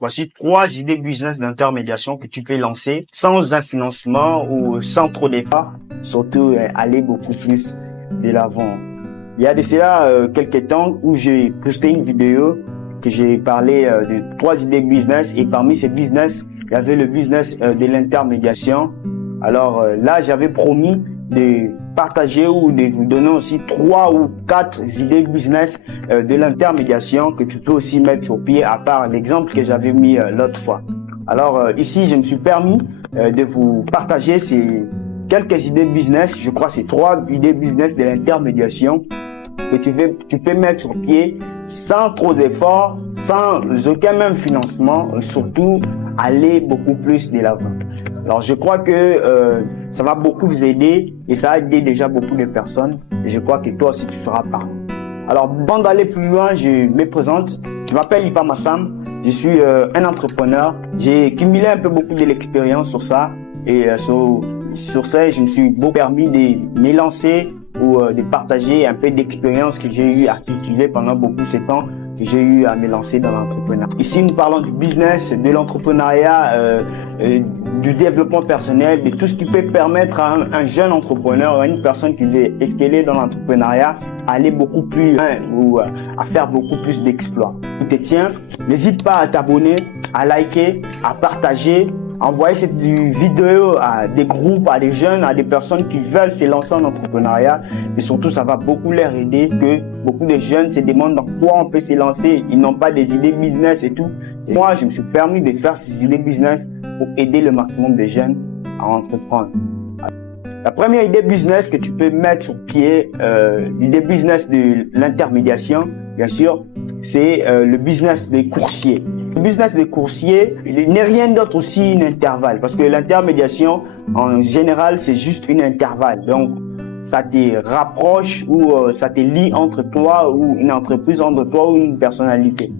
Voici 3 idées business d'intermédiation que tu peux lancer sans un financement ou sans trop d'efforts, surtout aller beaucoup plus de l'avant. Il y a de cela quelques temps où j'ai posté une vidéo que j'ai parlé de 3 idées business, et parmi ces business, il y avait le business de l'intermédiation. Alors là, j'avais promis de partager ou de vous donner aussi 3 ou 4 idées business de l'intermédiation que tu peux aussi mettre sur pied, à part l'exemple que j'avais mis l'autre fois. Alors ici, je me suis permis de vous partager ces quelques idées business. Je crois que c'est 3 idées business de l'intermédiation que tu peux mettre sur pied sans trop d'efforts, sans aucun même financement, surtout aller beaucoup plus de l'avant. Alors je crois que ça va beaucoup vous aider et ça a aidé déjà beaucoup de personnes, et je crois que toi aussi tu feras pareil. Alors avant d'aller plus loin, je me présente. Je m'appelle Ipa Massam, je suis un entrepreneur. J'ai cumulé un peu beaucoup de l'expérience sur ça, et sur ça je me suis beaucoup permis de me lancer ou de partager un peu d'expérience que j'ai eu à cultiver pendant beaucoup de ces temps que j'ai eu à me lancer dans l'entrepreneuriat. Ici, nous parlons du business, de l'entrepreneuriat, du développement personnel, de tout ce qui peut permettre à un jeune entrepreneur, à une personne qui veut escaler dans l'entrepreneuriat, à aller beaucoup plus loin ou à faire beaucoup plus d'exploits. Tout te tient. N'hésite pas à t'abonner, à liker, à partager, envoyer cette vidéo à des groupes, à des jeunes, à des personnes qui veulent se lancer en entrepreneuriat. Et surtout, ça va beaucoup leur aider, que beaucoup de jeunes se demandent dans quoi on peut se lancer. Ils n'ont pas des idées business et tout. Et moi, je me suis permis de faire ces idées business pour aider le maximum de jeunes à entreprendre. La première idée business que tu peux mettre sur pied, l'idée business de l'intermédiation, bien sûr, c'est le business des coursiers. Le business des coursiers, il n'est rien d'autre aussi qu'un intervalle, parce que l'intermédiation, en général, c'est juste une intervalle. Donc, ça te rapproche ou ça te lie entre toi ou une entreprise, entre toi ou une personnalité.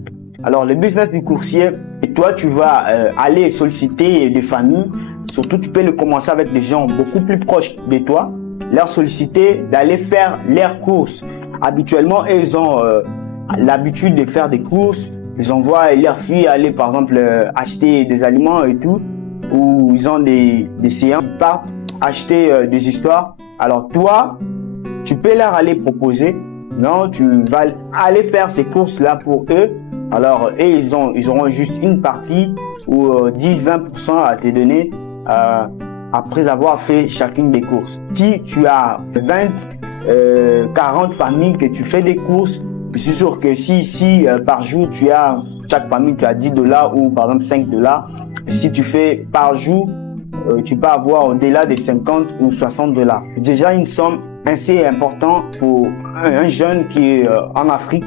Alors, le business du coursier, et toi, tu vas aller solliciter des familles. Surtout, tu peux le commencer avec des gens beaucoup plus proches de toi, leur solliciter d'aller faire leurs courses. Habituellement, ils ont l'habitude de faire des courses. Ils envoient leurs filles aller, par exemple, acheter des aliments et tout, ou ils ont des séances, ils partent acheter des histoires. Alors toi, tu peux leur aller proposer, non, tu vas aller faire ces courses-là pour eux. Alors, et ils auront juste une partie ou 10-20% à te donner après avoir fait chacune des courses. Si tu as 40 familles que tu fais des courses, je suis sûr que si par jour chaque famille tu as $10 ou par exemple $5, si tu fais par jour, tu peux avoir au-delà des 50 ou $60. Déjà une somme assez importante pour un jeune qui est en Afrique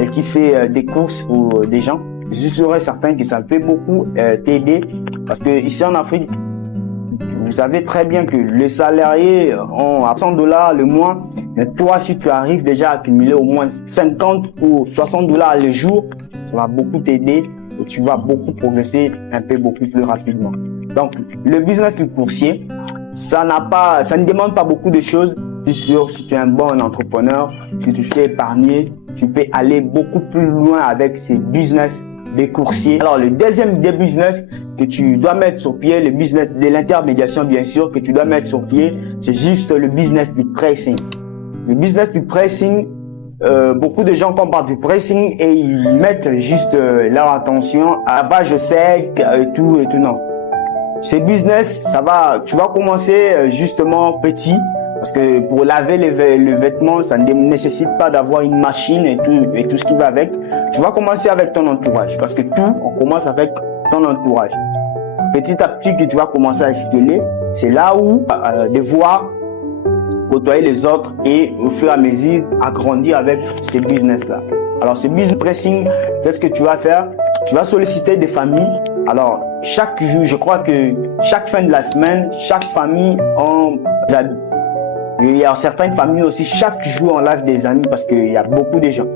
et qui fait des courses pour des gens. Je suis sûr et certain que ça peut beaucoup t'aider, parce que ici en Afrique, vous savez très bien que les salariés ont à $100 le mois. Mais toi, si tu arrives déjà à accumuler au moins 50 ou $60 le jour, ça va beaucoup t'aider et tu vas beaucoup progresser beaucoup plus rapidement. Donc, le business du coursier, ça ne demande pas beaucoup de choses. C'est sûr, si tu es un bon entrepreneur, si tu sais épargner, tu peux aller beaucoup plus loin avec ces business des coursiers. Alors, le deuxième des business que tu dois mettre sur pied, le business de l'intermédiation, bien sûr, que tu dois mettre sur pied, c'est juste le business du pricing. Le business du pricing, beaucoup de gens parlent du pricing et ils mettent juste leur attention à lavage sec et tout non. Ce business, tu vas commencer justement petit, parce que pour laver le vêtement, ça ne nécessite pas d'avoir une machine et tout ce qui va avec. Tu vas commencer avec ton entourage, parce que on commence avec ton entourage. Petit à petit que tu vas commencer à escaler, c'est là où devoir côtoyer les autres et au fur et à mesure agrandir avec ce business-là. Alors ce business pricing, qu'est-ce que tu vas faire? Tu vas solliciter des familles. Alors chaque jour, je crois que chaque fin de la semaine, chaque famille a des amis. Il y a certaines familles aussi, chaque jour on lave des amis, parce qu'il y a beaucoup de gens.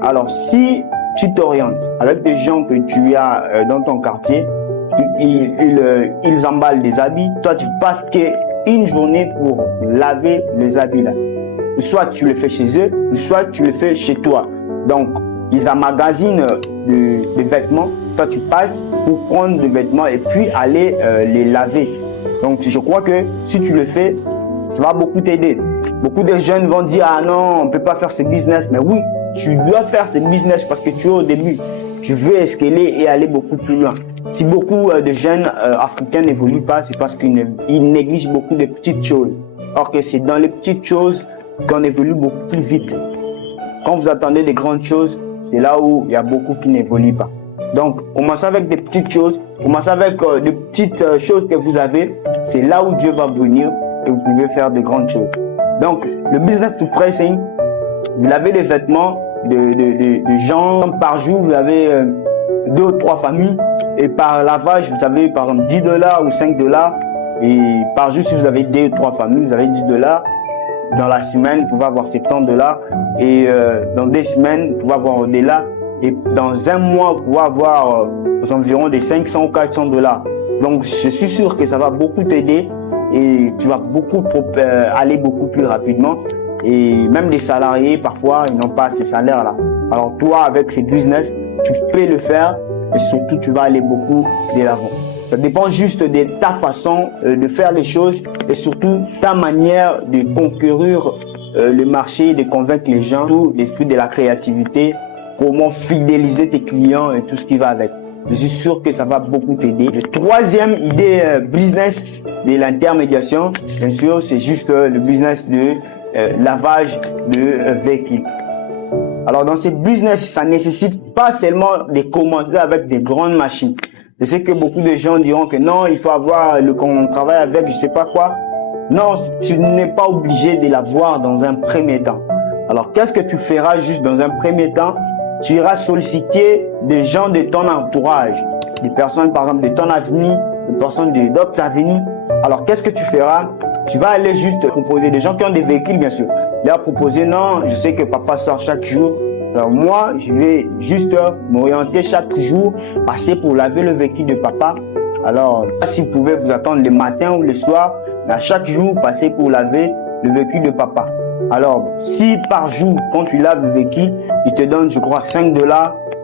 Alors si tu t'orientes avec des gens que tu as dans ton quartier, ils emballent des habits, toi tu passes une journée pour laver les habits là. Soit tu le fais chez eux, soit tu le fais chez toi. Donc ils emmagasinent des vêtements. Toi, tu passes pour prendre des vêtements et puis aller les laver. Donc, je crois que si tu le fais, ça va beaucoup t'aider. Beaucoup de jeunes vont dire, ah non, on ne peut pas faire ce business. Mais oui, tu dois faire ce business parce que tu es au début. Tu veux escaler et aller beaucoup plus loin. Si beaucoup de jeunes africains n'évoluent pas, c'est parce qu'ils négligent beaucoup de petites choses. Or que c'est dans les petites choses qu'on évolue beaucoup plus vite. Quand vous attendez des grandes choses, c'est là où il y a beaucoup qui n'évoluent pas. Donc, commencez avec des petites choses, commencez avec des petites choses que vous avez. C'est là où Dieu va venir et vous pouvez faire de grandes choses. Donc, le business to pricing, vous lavez les vêtements de gens par jour, vous avez 2 ou 3 familles et par lavage, vous avez par exemple $10 ou $5 et par jour, si vous avez 2 ou 3 familles, vous avez $10. Dans la semaine, vous pouvez avoir $70 et dans 2 semaines, vous pouvez avoir au-delà et dans un mois, vous pouvez avoir environ des 500 ou $400. Donc, je suis sûr que ça va beaucoup t'aider et tu vas aller beaucoup plus rapidement. Et même les salariés, parfois, ils n'ont pas ces salaires-là. Alors, toi, avec ces business, tu peux le faire et surtout, tu vas aller beaucoup de l'avant. Ça dépend juste de ta façon de faire les choses et surtout ta manière de conquérir le marché, de convaincre les gens, tout l'esprit de la créativité, comment fidéliser tes clients et tout ce qui va avec. Je suis sûr que ça va beaucoup t'aider. Le troisième idée business de l'intermédiation, bien sûr, c'est juste le business de lavage de véhicules. Alors dans ces business, ça nécessite pas seulement de commencer avec des grandes machines. Je sais que beaucoup de gens diront que non, il faut avoir qu'on travaille avec je sais pas quoi. Non, tu n'es pas obligé de l'avoir dans un premier temps. Alors qu'est-ce que tu feras juste dans un premier temps? Tu iras solliciter des gens de ton entourage, des personnes par exemple de ton avenir, des personnes d'autres avenirs. Alors qu'est-ce que tu feras? Tu vas aller juste proposer des gens qui ont des véhicules bien sûr. Leur proposer non, je sais que papa sort chaque jour. Alors moi, je vais juste m'orienter chaque jour, passer pour laver le véhicule de papa. Alors, si vous pouvez vous attendre le matin ou le soir, mais à chaque jour, passer pour laver le véhicule de papa. Alors, si par jour, quand tu laves le véhicule, il te donne, je crois, $5.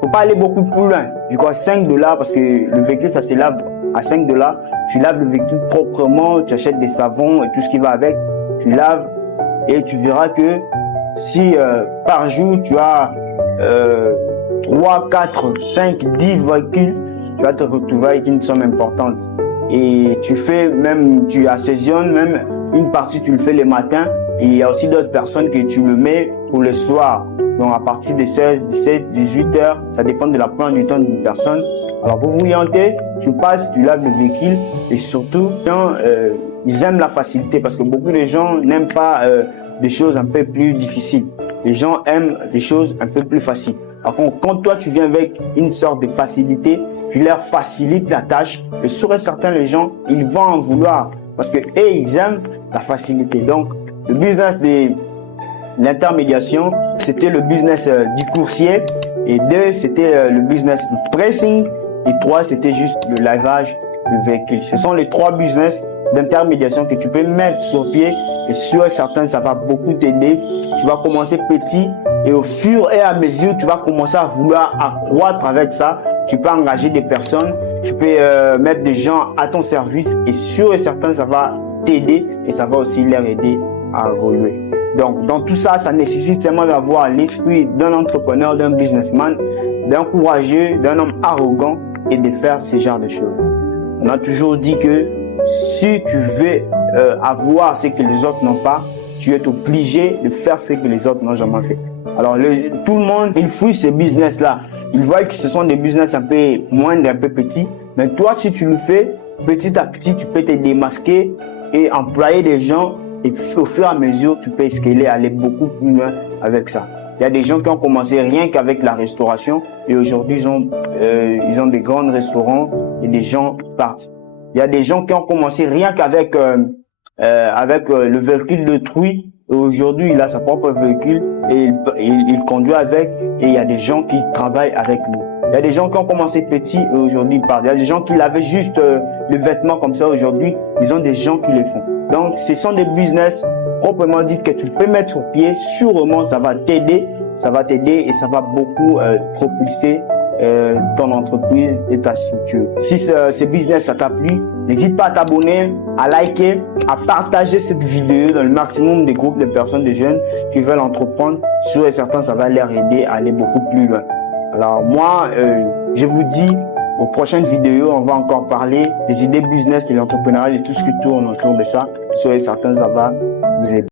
Faut pas aller beaucoup plus loin. Je crois $5 parce que le véhicule, ça se lave à $5. Tu laves le véhicule proprement, tu achètes des savons et tout ce qui va avec. Tu laves et tu verras que si par jour, tu as 3, 4, 5, 10 véhicules, tu vas te retrouver avec une somme importante. Et tu fais même, tu assaisonnes même une partie, tu le fais le matin. Et il y a aussi d'autres personnes que tu le mets pour le soir. Donc à partir de 16, 17, 18 heures, ça dépend de la plan du temps d'une personne. Alors pour vous orienter, tu passes, tu laves le véhicule et surtout, ils aiment la facilité parce que beaucoup de gens n'aiment pas des choses un peu plus difficiles. Les gens aiment des choses un peu plus faciles. Alors quand toi tu viens avec une sorte de facilité, tu leur facilites la tâche et sûr et certain les gens, ils vont en vouloir parce que eux, ils aiment la facilité. Donc le business de l'intermédiation, c'était le business du coursier et 2, c'était le business du pricing et 3, c'était juste le lavage de véhicule. Ce sont les 3 business d'intermédiation que tu peux mettre sur pied et sûr et certain, ça va beaucoup t'aider. Tu vas commencer petit et au fur et à mesure, tu vas commencer à vouloir accroître avec ça. Tu peux engager des personnes, tu peux mettre des gens à ton service et sûr et certain, ça va t'aider et ça va aussi leur aider à évoluer. Donc, dans tout ça, ça nécessite seulement d'avoir l'esprit d'un entrepreneur, d'un businessman, d'un courageux, d'un homme arrogant et de faire ce genre de choses. On a toujours dit que si tu veux avoir ce que les autres n'ont pas, tu es obligé de faire ce que les autres n'ont jamais fait. Alors, tout le monde, il fouille ces business-là. Ils voient que ce sont des business un peu moindres, un peu petits. Mais toi, si tu le fais, petit à petit, tu peux te démasquer et employer des gens. Et au fur et à mesure, tu peux escaler, aller beaucoup plus loin avec ça. Il y a des gens qui ont commencé rien qu'avec la restauration et aujourd'hui, ils ont des grands restaurants et des gens partent. Il y a des gens qui ont commencé rien qu'avec le véhicule d'autrui et aujourd'hui, il a sa propre véhicule et il conduit avec et il y a des gens qui travaillent avec lui. Il y a des gens qui ont commencé petits et aujourd'hui ils partent. Il y a des gens qui avaient juste le vêtement comme ça aujourd'hui, ils ont des gens qui le font. Donc, ce sont des business proprement dit que tu peux mettre sur pied, sûrement ça va t'aider et ça va beaucoup propulser ton entreprise et ta structure. Si ce business ça t'a plu, n'hésite pas à t'abonner, à liker, à partager cette vidéo dans le maximum des groupes de personnes, de jeunes qui veulent entreprendre. Sûr et certain, ça va leur aider à aller beaucoup plus loin. Alors moi, je vous dis aux prochaines vidéos, on va encore parler des idées business, de l'entrepreneuriat, de tout ce qui tourne autour de ça. Soyez certains, ça va vous aider.